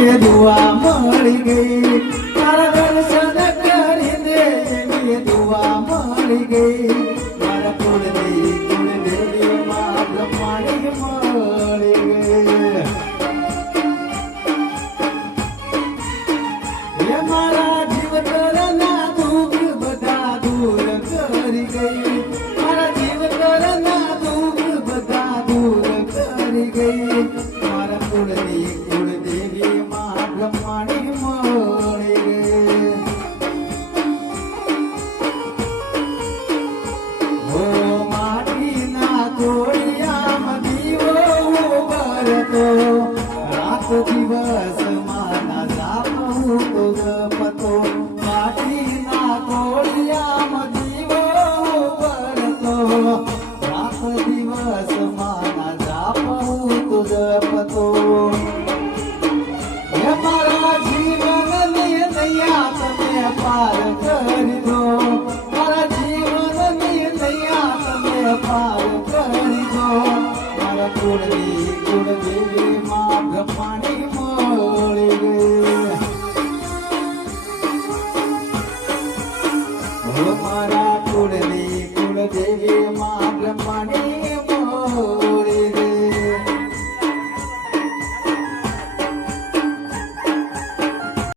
એવી દુઆ મળી ગઈ મારા દર્શન કરીને એવી દુઆ મળી ગઈ મારા કુળદેવી માં બ્રહ્માણી મળી ગઈ એ મારા જીવતરના દુઃખ બધા દૂર કરી ગઈ મારા જીવતરના દુઃખ બધા દૂર કરી ગઈ મારા કુળદેવી માં બ્રહ્માણી મળી ગઈ હો માટીના કોળિયામાં દીવો બરતો રાત દિવસ માના જાપ હું તો જપતો માટીના કોળિયામાં દીવો બરતો રાત દિવસ માના જાપ હું તો જપતો હે મારા જીવનની નૈયા તમે પાર કરી દો મારા જીવનની નૈયા તમે પાર કરી દો મારા કુળદેવી માં બ્રહ્માણી મળી ગઈ હો મારા કુળદેવી માં બ્રહ્માણી